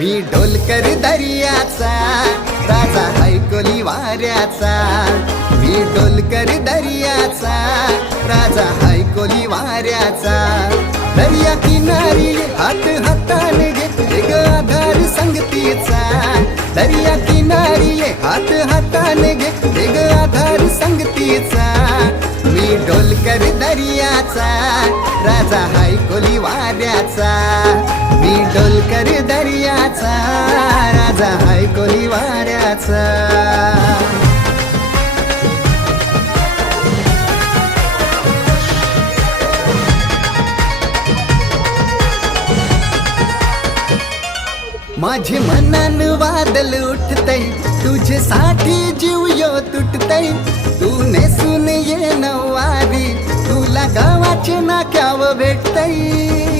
मी डोलकर दर्याचा राजा हैकोली वाऱ्याचा, मी डोलकर दर्याचा राजा हैकोली वाऱ्याचा। दर्या किनारी हात हाताने घे ग आधार संगतीचा, दर्या किनारी हात हाताने घे ग आधार संगतीचा। मी डोलकर दर्याचा राजा हैकोली वाऱ्याचा, मी डोलकर दर्याचा राजा हैकोली वाऱ्याचा। माझे मनान वादल उठतय, तुझ्यासाठी जीव यो तुटतय। तू नेसून ये नऊवारी, तुला गावाचे नाक्याव भेटतय।